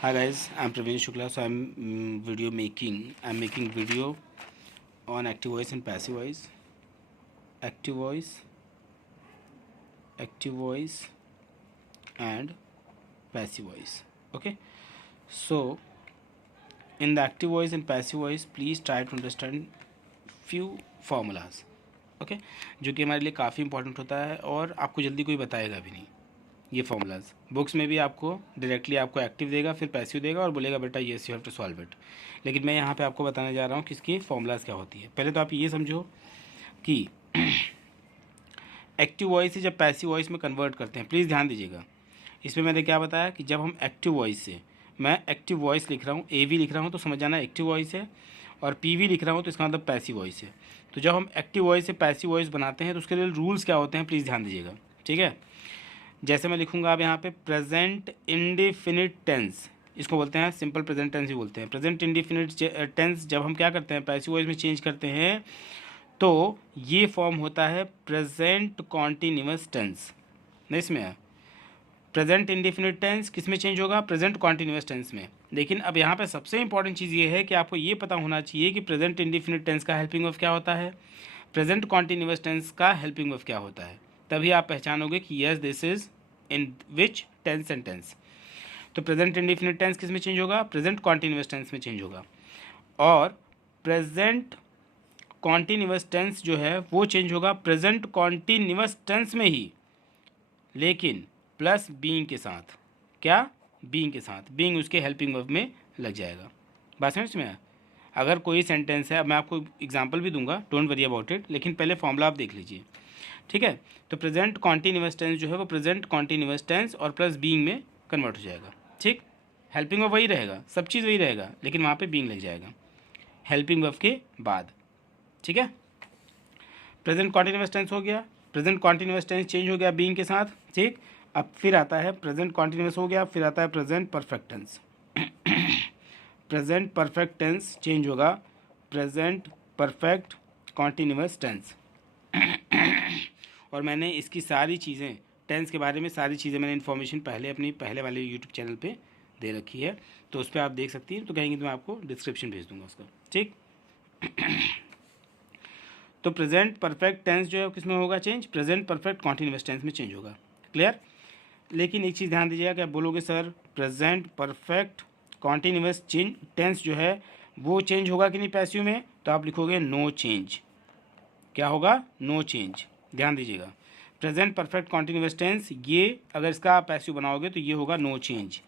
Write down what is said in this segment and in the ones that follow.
Hi guys, I'm Praveen Shukla. So I'm making video on active voice and passive voice. Active voice, active voice and passive voice. Okay. So in the active voice and passive voice, please try to understand few formulas. Okay जो कि हमारे लिए काफ़ी important होता है और आपको जल्दी कोई बताएगा भी नहीं। ये फॉर्मूलाज बुक्स में भी आपको डायरेक्टली आपको एक्टिव देगा, फिर पैसिव देगा और बोलेगा बेटा yes you have to solve it. लेकिन मैं यहाँ पे आपको बताने जा रहा हूँ कि इसकी फॉर्मूलाज क्या होती है। पहले तो आप ये समझो कि एक्टिव वॉइस से जब पैसिव वॉइस में कन्वर्ट करते हैं, प्लीज़ ध्यान दीजिएगा। इसमें मैंने क्या बताया कि जब हम एक्टिव वॉइस से, मैं एक्टिव वॉइस लिख रहा हूँ, ए वी लिख रहा हूँ तो समझ जाना एक्टिव वॉइस है, और पी वी लिख रहा हूँ तो इसका मतलब पैसिव वॉइस है। तो जब हम एक्टिव वॉइस से पैसिव वॉइस बनाते हैं तो उसके लिए रूल्स क्या होते हैं, प्लीज़ ध्यान दीजिएगा। ठीक है, जैसे मैं लिखूंगा अब यहाँ पे प्रेजेंट इंडिफिनिट टेंस, इसको बोलते हैं सिंपल प्रेजेंट टेंस भी बोलते हैं। प्रेजेंट इंडिफिनिट टेंस जब हम क्या करते हैं पैसिव वॉइस में चेंज करते हैं तो ये फॉर्म होता है प्रेजेंट कॉन्टिन्यूअस टेंस। नहीं इसमें है प्रेजेंट इंडिफिनिट टेंस किस में चेंज होगा, प्रेजेंट कॉन्टिन्यूअस टेंस में। लेकिन अब यहाँ पे सबसे इंपॉर्टेंट चीज़ ये है कि आपको ये पता होना चाहिए कि प्रेजेंट इंडिफिनिट टेंस का हेल्पिंग वर्ब क्या होता है, प्रेजेंट कॉन्टिन्यूअस टेंस का हेल्पिंग वर्ब क्या होता है। तभी आप पहचानोगे कि yes this is in which tense sentence. तो प्रेजेंट इंडिफिनिट टेंस किस में चेंज होगा, प्रेजेंट कॉन्टिन्यूअस टेंस में चेंज होगा। और प्रेजेंट कॉन्टिन्यूअस टेंस जो है वो चेंज होगा प्रेजेंट कॉन्टिन्यूअस टेंस में ही, लेकिन प्लस बीइंग के साथ। क्या, बीइंग के साथ, बीइंग उसके हेल्पिंग वर्ब में लग जाएगा। बात समझ में आया। अगर कोई सेंटेंस है, अब मैं आपको एग्जांपल भी दूंगा, डोंट वरी अबाउट इट, लेकिन पहले फॉर्मूला आप देख लीजिए। ठीक है, तो प्रेजेंट कॉन्टिन्यूअस टेंस जो है वो प्रेजेंट कॉन्टिन्यूअस टेंस और प्लस बीइंग में कन्वर्ट हो जाएगा। ठीक, हेल्पिंग वर्ब वही रहेगा, सब चीज़ वही रहेगा, लेकिन वहाँ पे बीइंग लग जाएगा हेल्पिंग वर्ब के बाद। ठीक है, प्रेजेंट कॉन्टिन्यूअस टेंस हो गया, प्रेजेंट कॉन्टिन्यूअस टेंस चेंज हो गया बीइंग के साथ। ठीक, अब फिर आता है प्रेजेंट कॉन्टिन्यूअस हो गया, फिर आता है present perfect tense. Present perfect tense change होगा प्रेजेंट परफेक्ट कॉन्टिन्यूअस टेंस। और मैंने इसकी सारी चीज़ें, टेंस के बारे में सारी चीज़ें मैंने इन्फॉर्मेशन पहले अपनी पहले वाले यूट्यूब चैनल पे दे रखी है, तो उस पर आप देख सकती हैं। तो कहेंगे तो मैं आपको डिस्क्रिप्शन भेज दूंगा उसका। ठीक, तो प्रेजेंट परफेक्ट टेंस जो है किस में होगा change, present perfect continuous tense में चेंज होगा। क्लियर। लेकिन एक चीज़ ध्यान दीजिएगा, क्या बोलोगे sir present perfect continuous tense जो है वो चेंज होगा कि नहीं पैसिव में, तो आप लिखोगे नो चेंज। क्या होगा, नो चेंज। ध्यान दीजिएगा, प्रेजेंट परफेक्ट कॉन्टिन्यूअस टेंस ये अगर इसका आप पैसिव बनाओगे तो ये होगा नो चेंज।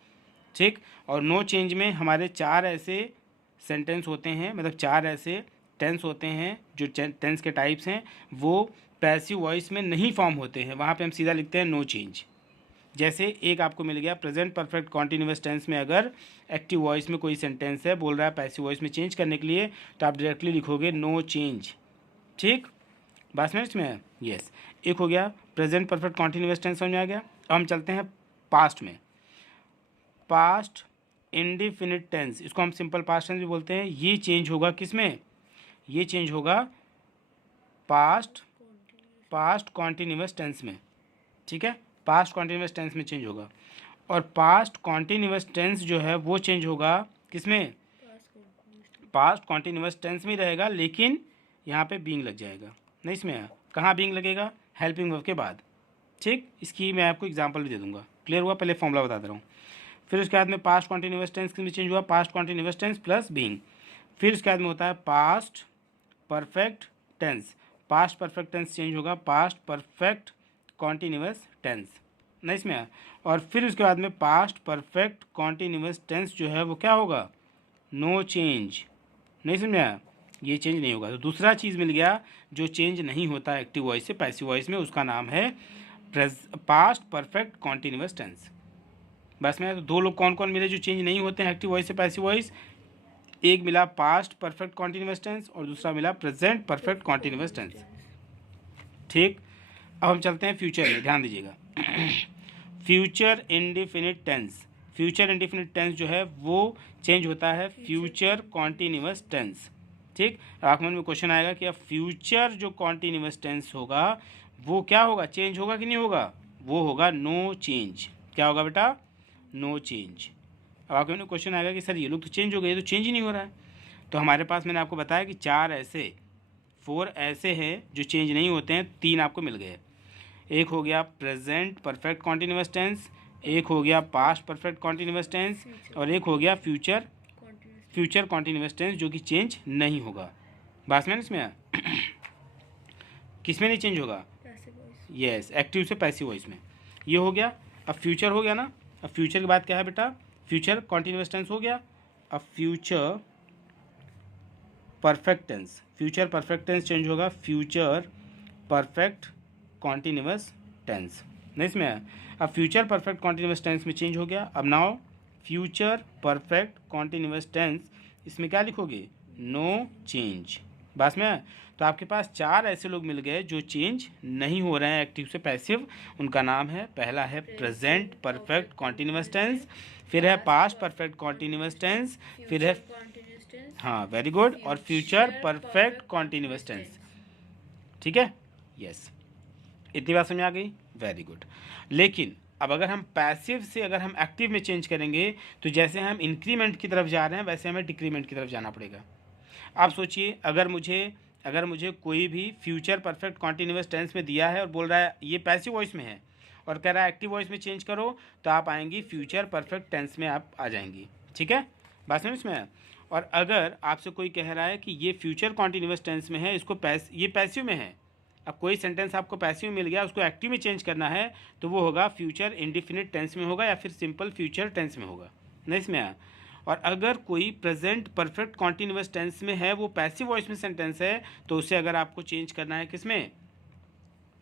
ठीक, और नो चेंज में हमारे चार ऐसे सेंटेंस होते हैं, मतलब चार ऐसे टेंस होते हैं जो टेंस के टाइप्स हैं, वो पैसिव वॉइस में नहीं फॉर्म होते हैं, वहाँ पे हम सीधा लिखते हैं नो चेंज। जैसे एक आपको मिल गया प्रेजेंट परफेक्ट कॉन्टिन्यूअस टेंस में अगर एक्टिव वॉइस में कोई सेंटेंस है, बोल रहा है पैसिव वॉइस में चेंज करने के लिए, तो आप डायरेक्टली लिखोगे नो चेंज। ठीक, बात समझ में है। यस, एक हो गया प्रेजेंट परफेक्ट कॉन्टिन्यूअस टेंस, समझ में आ गया। अब हम चलते हैं पास्ट में। पास्ट इंडिफिनिट टेंस, इसको हम सिंपल पास्ट टेंस भी बोलते हैं। ये चेंज होगा किस में, ये चेंज होगा पास्ट कॉन्टिन्यूअस टेंस में। ठीक है, पास्ट कॉन्टिन्यूअस टेंस में चेंज होगा। और पास्ट कॉन्टिन्यूअस टेंस जो है वो चेंज होगा किस में, पास्ट कॉन्टिन्यूअस टेंस में ही रहेगा, लेकिन यहाँ पे बीइंग लग जाएगा। नहीं इसमें कहाँ बीइंग लगेगा, हेल्पिंग वर्ब के बाद। ठीक, इसकी मैं आपको एग्जांपल भी दे दूंगा। क्लियर हुआ, पहले फॉर्मूला बता दे रहा हूँ। फिर उसके बाद में पास्ट कॉन्टिन्यूअस टेंस में चेंज हुआ, past continuous tense plus being. फिर उसके बाद में होता है past perfect tense, past perfect tense change होगा पास्ट परफेक्ट कॉन्टिन्यूअस टेंस। नहीं इसमें और फिर उसके बाद में पास्ट परफेक्ट कॉन्टिन्यूअस टेंस जो है वो क्या होगा, नो चेंज। नहीं समझा, ये चेंज नहीं होगा। तो दूसरा चीज़ मिल गया जो चेंज नहीं होता एक्टिव वॉइस से पैसिव वॉइस में, उसका नाम है पास्ट परफेक्ट कॉन्टिन्यूअस टेंस। बस में तो दो लोग कौन कौन मिले जो चेंज नहीं होते हैं एक्टिव वॉइस से पैसिव वॉइस, एक मिला पास्ट परफेक्ट कॉन्टिन्यूअस टेंस और दूसरा मिला प्रेजेंट परफेक्ट कॉन्टिन्यूअस टेंस। ठीक, अब हम चलते हैं फ्यूचर में, ध्यान दीजिएगा। Future indefinite tense, future indefinite tense जो है वो चेंज होता है फ्यूचर कॉन्टिन्यूअस टेंस। ठीक, आपके मन में क्वेश्चन आएगा कि अब फ्यूचर जो कॉन्टिन्यूअस टेंस होगा वो क्या होगा, चेंज होगा कि नहीं होगा, वो होगा नो चेंज। क्या होगा बेटा, नो चेंज। अब आपके में क्वेश्चन आएगा कि सर ये लोग तो चेंज हो गए, तो चेंज ही नहीं हो रहा है। तो हमारे पास मैंने आपको बताया कि 4 ऐसे हैं जो चेंज नहीं होते हैं, 3 आपको मिल गए। एक हो गया प्रेजेंट परफेक्ट कॉन्टिन्यूअस टेंस, एक हो गया पास्ट परफेक्ट कॉन्टिन्यूअस टेंस, और एक हो गया फ्यूचर कॉन्टिन्यूअस टेंस जो कि चेंज नहीं होगा। बात में इसमें किस में नहीं चेंज होगा? यस, एक्टिव से पैसिव वॉइस में। ये हो गया। अब फ्यूचर हो गया ना। अब फ्यूचर के बाद क्या है बेटा? फ्यूचर कॉन्टिन्यूअस टेंस हो गया। अब future perfect tense, future perfect tense change होगा फ्यूचर परफेक्ट कॉन्टिन्यूअस टेंस, नहीं इसमें है। अब फ्यूचर परफेक्ट कॉन्टिन्यूअस टेंस में चेंज हो गया। अब now future perfect continuous tense, इसमें क्या लिखोगे? No change. बस में है। तो आपके पास 4 ऐसे लोग मिल गए जो चेंज नहीं हो रहे हैं एक्टिव से पैसिव। उनका नाम है, पहला है प्रेजेंट परफेक्ट कॉन्टिन्यूअस टेंस, फिर है पास्ट परफेक्ट कॉन्टिन्यूअस टेंस, फिर है, हाँ वेरी गुड, और फ्यूचर परफेक्ट कॉन्टिन्यूअस टेंस। ठीक है, यस, इतनी बात समझ आ गई, वेरी गुड। लेकिन अब अगर हम पैसिव से अगर हम एक्टिव में चेंज करेंगे तो जैसे हम इंक्रीमेंट की तरफ जा रहे हैं वैसे हमें डिक्रीमेंट की तरफ जाना पड़ेगा। आप सोचिए, अगर मुझे कोई भी फ्यूचर परफेक्ट कॉन्टिन्यूअस टेंस में दिया है और बोल रहा है ये पैसिव वॉइस में है और कह रहा है एक्टिव वॉइस में चेंज करो, तो आप आएंगी फ्यूचर परफेक्ट टेंस में, आप आ जाएंगी। ठीक है, बात समझ में है। और अगर आपसे कोई कह रहा है कि ये फ्यूचर कॉन्टिन्यूअस टेंस में है, इसको ये पैसिव में है, अब कोई सेंटेंस आपको पैसिव मिल गया, उसको एक्टिव में चेंज करना है, तो वो होगा फ्यूचर इंडिफिनिट टेंस में होगा या फिर सिंपल फ्यूचर टेंस में होगा, नहीं इसमें आया। और अगर कोई प्रेजेंट परफेक्ट कॉन्टिन्यूअस टेंस में है, वो पैसिव वॉइस में सेंटेंस है, तो उसे अगर आपको चेंज करना है किस में?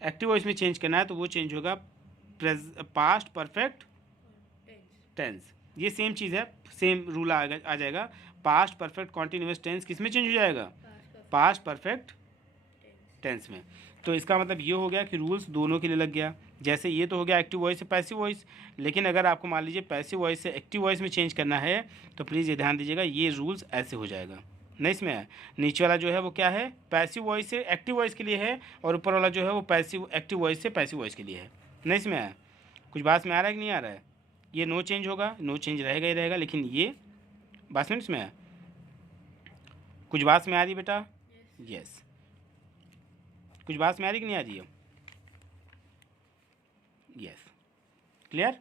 एक्टिव वॉइस में चेंज करना है, तो वो चेंज होगा पास्ट परफेक्ट टेंस। ये सेम चीज़ है, सेम रूल आ जाएगा। पास्ट परफेक्ट कॉन्टिन्यूअस टेंस किस में चेंज हो जाएगा? पास्ट परफेक्ट टेंस में। तो इसका मतलब ये हो गया कि रूल्स दोनों के लिए लग गया। जैसे ये तो हो गया एक्टिव वॉइस से पैसिव वॉइस, लेकिन अगर आपको मान लीजिए पैसिव वॉइस से एक्टिव वॉइस में चेंज करना है, तो प्लीज़ ये ध्यान दीजिएगा, ये रूल्स ऐसे हो जाएगा। नहीं इसमें है, नीचे वाला जो है वो क्या है? पैसिव वॉइस से एक्टिव वॉइस के लिए है, और ऊपर वाला जो है वो एक्टिव वॉइस से पैसिव वॉइस के लिए है। नहीं इसमें है, कुछ बात में आ रहा है कि नहीं आ रहा है? ये नो चेंज होगा, नो चेंज रहेगा ही रहेगा, लेकिन ये बात में इसमें है। कुछ बात में आ रही बेटा? यस, कुछ बात में आ रही कि नहीं आ रही है? Yes, clear.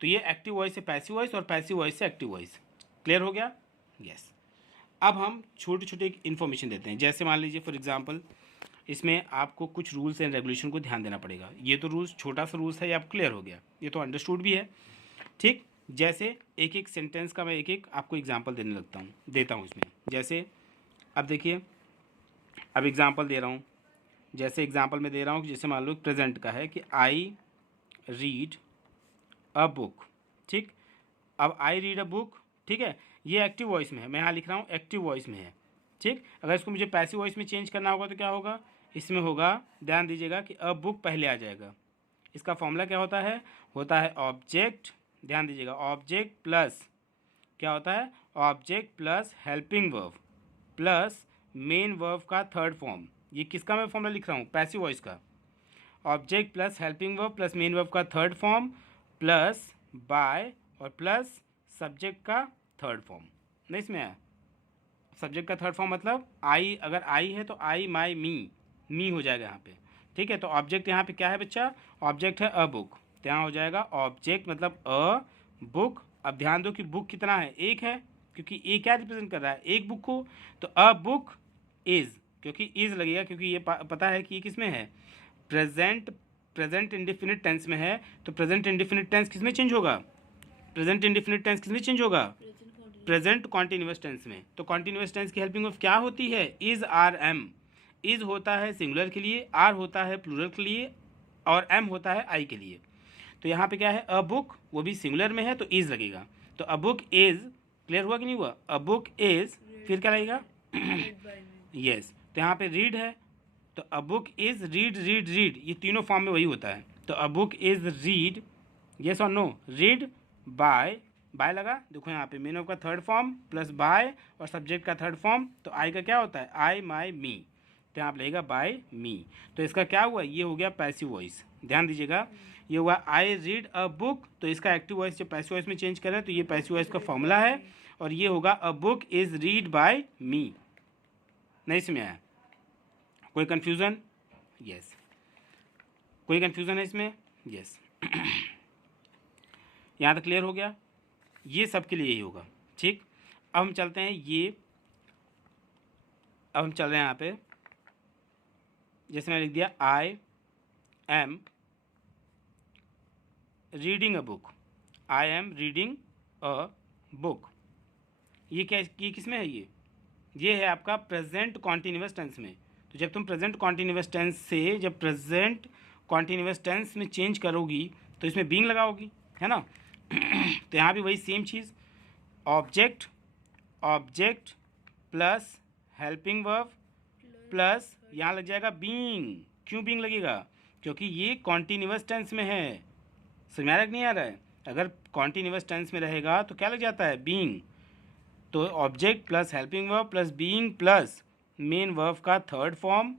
तो ये एक्टिव वॉइस से पैसिव वॉइस और पैसिव वॉइस से एक्टिव वॉइस, क्लियर हो गया? यस। अब हम छोटी छोटी इन्फॉर्मेशन देते हैं। जैसे मान लीजिए फॉर एग्जांपल, इसमें आपको कुछ रूल्स एंड रेगुलेशन को ध्यान देना पड़ेगा। ये तो रूल्स, छोटा सा रूल्स है, ये आप क्लियर हो गया, ये तो अंडरस्टूड भी है। ठीक, जैसे एक एक सेंटेंस का मैं एक एक आपको एग्जाम्पल देता हूँ इसमें। जैसे अब देखिए, अब एग्जाम्पल दे रहा हूँ। जैसे एग्जाम्पल में दे रहा हूँ, जैसे मान लो प्रेजेंट का है कि आई रीड अ बुक। ठीक, अब आई रीड अ बुक, ठीक है, ये एक्टिव वॉइस में है, मैं यहाँ लिख रहा हूँ एक्टिव वॉइस में है। ठीक, अगर इसको मुझे पैसिव वॉइस में चेंज करना होगा तो क्या होगा? इसमें होगा, ध्यान दीजिएगा कि अ बुक पहले आ जाएगा। इसका फॉर्मूला क्या होता है ऑब्जेक्ट, ध्यान दीजिएगा, ऑब्जेक्ट प्लस क्या होता है? Object plus helping verb plus main verb का थर्ड फॉर्म। ये किसका मैं फॉर्मूला लिख रहा हूँ? पैसिव वॉइस का। Object plus helping verb plus main verb का थर्ड फॉर्म प्लस बाय और प्लस सब्जेक्ट का थर्ड फॉर्म। नहीं इसमें है, सब्जेक्ट का थर्ड फॉर्म मतलब आई, अगर आई है तो आई माई मी हो जाएगा यहाँ पे। ठीक है, तो ऑब्जेक्ट यहाँ पे क्या है बच्चा? ऑब्जेक्ट है अ बुक, तो यहाँ हो जाएगा ऑब्जेक्ट मतलब अ बुक। अब ध्यान दो कि बुक कितना है? एक है, क्योंकि ए क्या रिप्रेजेंट कर रहा है? एक बुक को। तो अ बुक इज, क्योंकि इज लगेगा, क्योंकि ये पता है कि ये किस में है? प्रेजेंट इंडिफिनिट टेंस में है। तो प्रेजेंट इंडिफिनिट टेंस किस में चेंज होगा? प्रेजेंट इंडिफिनिट टेंस किस में चेंज होगा? प्रेजेंट कॉन्टिन्यूअस टेंस में। तो कॉन्टिन्यूअस टेंस की हेल्पिंग ऑफ क्या होती है? Is R M. इज होता है सिंगुलर के लिए, आर होता है प्लूरल के लिए, और एम होता है आई के लिए। तो यहाँ पे क्या है? अ बुक, वो भी सिंगुलर में है तो इज लगेगा। तो अ बुक इज, क्लियर हुआ कि नहीं हुआ? अ बुक इज, फिर क्या लगेगा? यस, तो यहाँ पे रीड है, तो अ बुक इज रीड, ये तीनों फॉर्म में वही होता है। तो अ बुक इज रीड, यस और नो, रीड बाय लगा, देखो यहाँ पे मेन ऑफ का थर्ड फॉर्म प्लस बाय और सब्जेक्ट का थर्ड फॉर्म। तो आई का क्या होता है? आई माई मी, तो यहाँ पे लगेगा बाय मी। तो इसका क्या हुआ? ये हो गया पैसिव वॉइस। ध्यान दीजिएगा, ये हुआ आई रीड अ बुक, तो इसका एक्टिव वॉइस जब पैसिव वॉइस में चेंज करें तो ये पैसिव वॉइस का फॉर्मूला है, और ये होगा a book is read by me. नहीं समझ आया? कोई कन्फ्यूज़न? यस। कोई कन्फ्यूज़न है इसमें? यस। यहाँ तक क्लियर हो गया? ये सबके लिए यही होगा, ठीक। अब हम चलते हैं अब हम चल रहे हैं यहाँ पे, जैसे मैंने लिख दिया आई am reading a book, I am reading a book. ये क्या, ये किस में है? ये है आपका प्रेजेंट कॉन्टिन्यूअस टेंस में। तो जब तुम प्रेजेंट कॉन्टिन्यूअस टेंस से जब प्रेजेंट कॉन्टिन्यूअस टेंस में चेंज करोगी तो इसमें बीइंग लगाओगी, है ना। तो यहाँ भी वही सेम चीज़, object plus helping verb plus यहाँ लग जाएगा बीइंग। क्यों बीइंग लगेगा? क्योंकि ये कॉन्टिन्यूअस टेंस में है। समझ में आ रहा है कि नहीं आ रहा है? अगर कॉन्टिन्यूअस टेंस में रहेगा तो क्या लग जाता है? बीइंग। तो object plus helping verb plus being plus main verb का थर्ड फॉर्म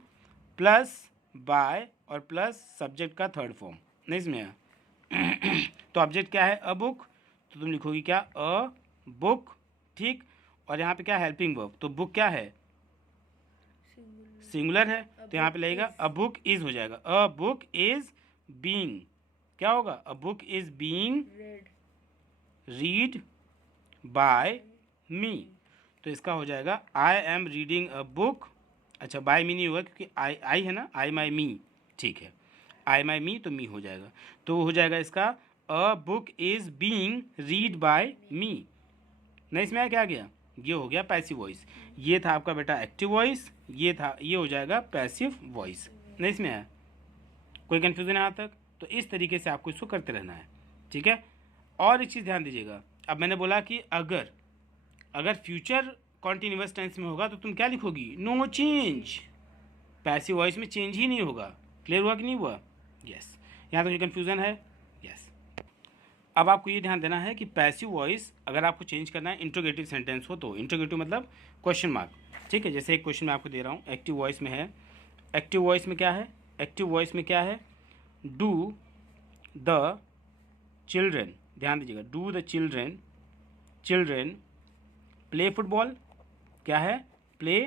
प्लस बाय और प्लस सब्जेक्ट का थर्ड फॉर्म। नहीं समझ? तो ऑब्जेक्ट क्या है? अ बुक, तो तुम लिखोगी क्या? अ बुक, ठीक। और यहाँ पे क्या? हेल्पिंग वर्ब, तो बुक क्या है? सिंगुलर है, तो यहाँ पे लगेगा अ बुक इज हो जाएगा। अ बुक इज बीइंग, क्या होगा? A book is being read by me. तो इसका हो जाएगा I am reading a book. अच्छा, बाय मी नहीं होगा क्योंकि आई है ना, आई माई मी, ठीक है। आई माई मी तो मी हो जाएगा, तो हो जाएगा इसका a book is being read by me. नहीं इसमें क्या गया? ये हो गया पैसिव वॉइस। ये था आपका बेटा एक्टिव वॉइस, ये हो जाएगा पैसिव वॉइस। नहीं इसमें आया? कोई कन्फ्यूजन है यहाँ तक? तो इस तरीके से आपको इसको करते रहना है, ठीक है। और एक चीज़ ध्यान दीजिएगा, अब मैंने बोला कि अगर फ्यूचर कॉन्टिन्यूअस टेंस में होगा तो तुम क्या लिखोगी? No change. पैसिव वॉइस में चेंज ही नहीं होगा। क्लियर हुआ कि नहीं हुआ? यस। यहाँ तो कोई कन्फ्यूज़न है? यस। अब आपको ये ध्यान देना है कि पैसिव वॉइस अगर आपको चेंज करना है इंट्रोगेटिव सेंटेंस हो तो, इंट्रोगेटिव मतलब क्वेश्चन मार्क, ठीक है। जैसे एक क्वेश्चन मैं आपको दे रहा हूँ, एक्टिव वॉइस में है। एक्टिव वॉइस में क्या है? एक्टिव वॉइस में क्या है? डू द चिल्ड्रेन, ध्यान दीजिएगा, do the children play football. क्या है? Play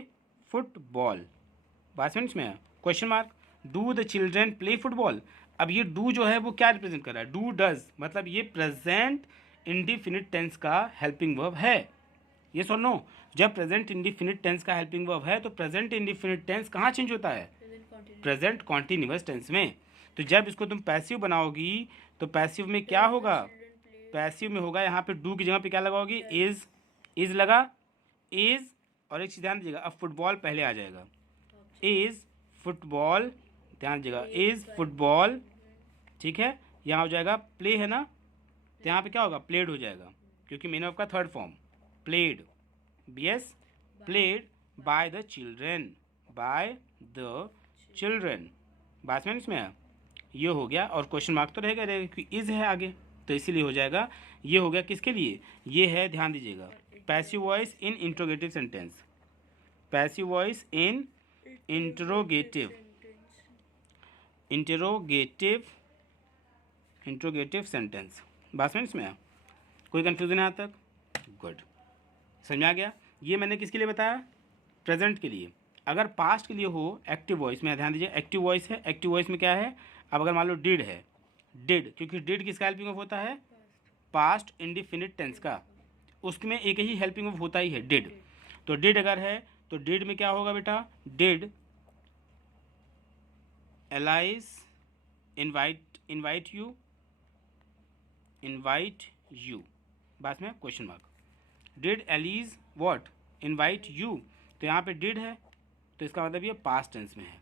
football. बात समझ में है? Question mark, do the children play football. अब ये डू जो है वो क्या रिप्रेजेंट कर रहा है? डू डज, मतलब ये प्रेजेंट इंडिफिनिट टेंस का हेल्पिंग वर्ब है। ये सुनो, जब प्रेजेंट इंडिफिनिट टेंस का हेल्पिंग वर्ब है तो प्रेजेंट इंडिफिनिट टेंस कहाँ चेंज होता है? प्रेजेंट कॉन्टिन्यूअस टेंस में। तो जब इसको तुम पैसिव बनाओगी तो पैसिव में क्या होगा? पैसिव में होगा यहाँ पे डू की जगह पे क्या लगाओगी? इज लगा, इज। और एक चीज़ ध्यान दीजिएगा, अब फुटबॉल पहले आ जाएगा। इज फुटबॉल, ध्यान दीजिएगा, इज फुटबॉल, ठीक है। यहाँ हो जाएगा प्ले है ना, तो यहाँ पे क्या होगा? प्लेड हो जाएगा, क्योंकि मेन ऑफ का third form played, BS, played by the children, बात में इसमें है? ये हो गया, और क्वेश्चन मार्क तो रहेगा क्योंकि इज है आगे, तो इसीलिए हो जाएगा। ये हो गया किसके लिए? ये है, ध्यान दीजिएगा, पैसिव वॉइस इन इंट्रोगेटिव सेंटेंस, पैसिव वॉइस इन इंट्रोगेटिव सेंटेंस। बात समझ में आया? कोई कन्फ्यूजन है यहाँ तक? गुड, समझ में आ गया? ये मैंने किसके लिए बताया? प्रेजेंट के लिए। अगर पास्ट के लिए हो एक्टिव वॉइस में, ध्यान दीजिए, एक्टिव वॉइस है, एक्टिव वॉइस में क्या है? अब अगर मान लो डिड है, डिड, क्योंकि डिड किसका हेल्पिंग वर्ब होता है? पास्ट इंडिफिनिट टेंस का, उसमें एक ही हेल्पिंग वर्ब होता ही है, डिड। तो डिड अगर है तो डिड में क्या होगा बेटा? डिड एलाइज इनवाइट यू, बात में question mark. Did allies what? Invite you, तो यहाँ पे डिड है तो इसका मतलब ये पास्ट टेंस में है,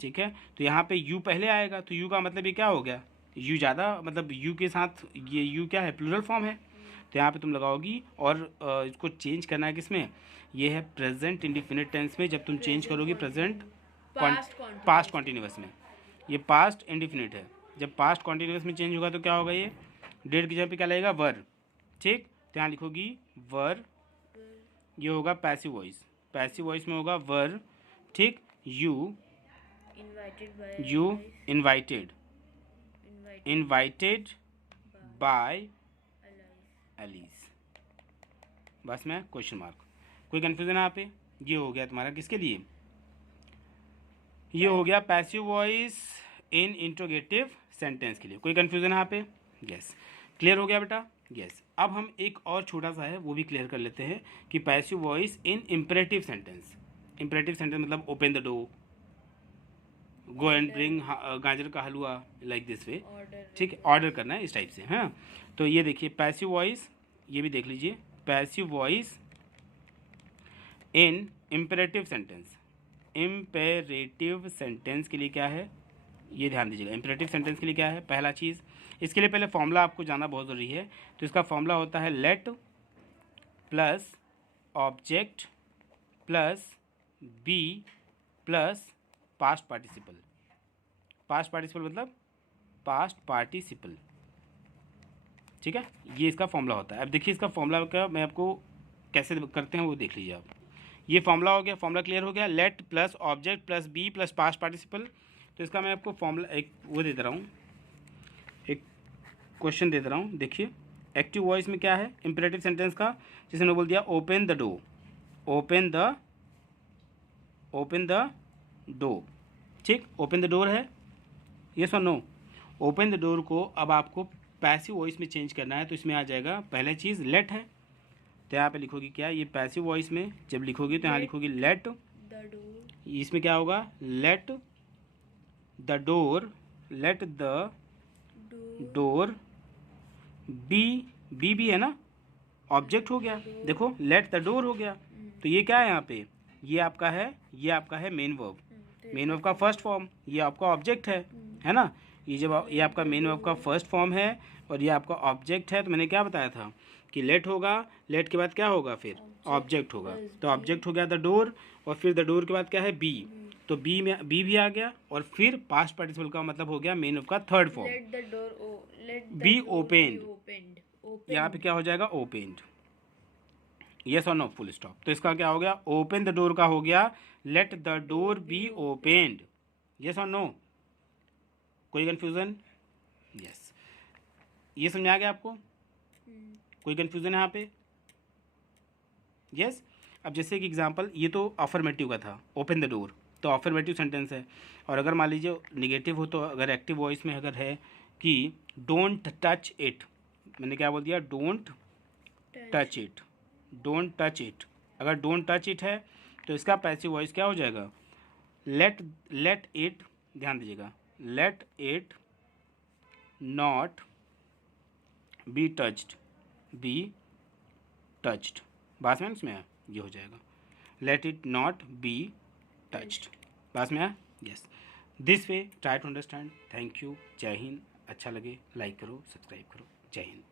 ठीक है। तो यहाँ पे यू पहले आएगा, तो यू का मतलब ये क्या हो गया? यू ज़्यादा, मतलब यू के साथ ये यू क्या है? प्लूरल फॉर्म है, तो यहाँ पे तुम लगाओगी। और इसको चेंज करना है किसमें? ये है प्रेजेंट इंडिफिनिट टेंस में। जब तुम चेंज करोगी प्रेजेंट पास्ट कॉन्टिन्यूअस में, ये पास्ट इंडिफिनिट है, जब पास्ट कॉन्टिन्यूअस में चेंज होगा तो क्या होगा? ये डेड की जगह पे क्या लगेगा? वर, ठीक। तो यहाँ लिखोगी वर, ये होगा पैसिव वॉइस, पैसिव वॉइस में होगा वर, ठीक। You invited, invited by Alice. बस में क्वेश्चन मार्क। कोई कंफ्यूजन है यहाँ पे? ये हो गया तुम्हारा किसके लिए? ये हो गया पैसिव वॉइस इन इंट्रोगेटिव सेंटेंस के लिए। कोई कंफ्यूजन है यहाँ पे? यस, क्लियर हो गया बेटा? यस। अब हम एक और छोटा सा है वो भी क्लियर कर लेते हैं कि passive voice in imperative sentence. Imperative sentence मतलब open the door, go and bring गाजर का हलवा, लाइक दिस वे। ठीक है, ऑर्डर करना है इस टाइप से। हाँ, तो ये देखिए पैसिव वॉइस, ये भी देख लीजिए, passive voice in imperative sentence. Imperative sentence के लिए क्या है, ये ध्यान दीजिएगा। इम्परेटिव सेंटेंस के लिए क्या है? पहला चीज़, इसके लिए पहले फॉर्मूला आपको जानना बहुत ज़रूरी है। तो इसका फॉर्मूला होता है let plus object plus be plus past participle. Past participle मतलब पास्ट पार्टिसिपल। ठीक है, ये इसका फॉर्मूला होता है। अब देखिए इसका फॉर्मूला का मैं आपको कैसे करते हैं वो देख लीजिए आप। ये फॉर्मूला हो गया, फॉर्मूला क्लियर हो गया। Let plus object plus be plus past participle. तो इसका मैं आपको फॉर्मूला एक वो दे दे रहा हूँ, एक क्वेश्चन दे दे रहा हूँ। देखिए एक्टिव वॉइस में क्या है इंपेरेटिव सेंटेंस का, जैसे मैंने बोल दिया open the door, open the door. ठीक, ओपन द डोर है, यस और नो? ओपन द डोर को अब आपको पैसिव वॉइस में चेंज करना है, तो इसमें आ जाएगा पहले चीज़ लेट है, तो यहाँ पे लिखोगी क्या, ये पैसिव वॉइस में जब लिखोगी तो यहाँ लिखोगी लेट द डोर। इसमें क्या होगा, let the door, let the door be भी है ना, ऑब्जेक्ट हो गया। देखो लेट द डोर हो गया, तो ये क्या है यहाँ पे, ये आपका है मेन वर्ब। मेन वर्ब का फर्स्ट फॉर्म, ये आपका ऑब्जेक्ट है ना। ये जब ये आपका मेन वर्ब का फर्स्ट फॉर्म है और ये आपका ऑब्जेक्ट है, तो मैंने क्या बताया था कि लेट होगा, लेट के बाद क्या होगा, फिर ऑब्जेक्ट होगा। तो ऑब्जेक्ट हो गया द डोर, और फिर द डोर के बाद क्या है, बी। तो बी में बी भी आ गया, और फिर पास्ट पार्टिसिपल का मतलब हो गया मेन वर्ब का थर्ड फॉर्म, बी ओपेंड। यहाँ पे क्या हो जाएगा, ओपेंड। यस और नो, फुल स्टॉप। तो इसका क्या हो गया, ओपन द डोर का हो गया late the door be opened. Yes और नो? कोई कंफ्यूजन? यस, ये समझ आ गया आपको? कोई कंफ्यूजन है यहाँ पे? यस। अब जैसे कि एग्जांपल, ये तो अफर्मेटिव का था, ओपन द डोर, तो अफर्मेटिव सेंटेंस है। और अगर मान लीजिए नेगेटिव हो, तो अगर एक्टिव वॉइस में अगर है कि डोंट टच इट, मैंने क्या बोल दिया, don't touch it, don't touch it. अगर डोंट टच इट है तो इसका पैसिव वॉइस क्या हो जाएगा, लेट इट, ध्यान दीजिएगा, let it not be touched. बात में इसमें ये हो जाएगा, let it not be touched. बात में yes. This way try to understand. Thank you, जय हिंद। अच्छा लगे लाइक करो, सब्सक्राइब करो। जय हिंद।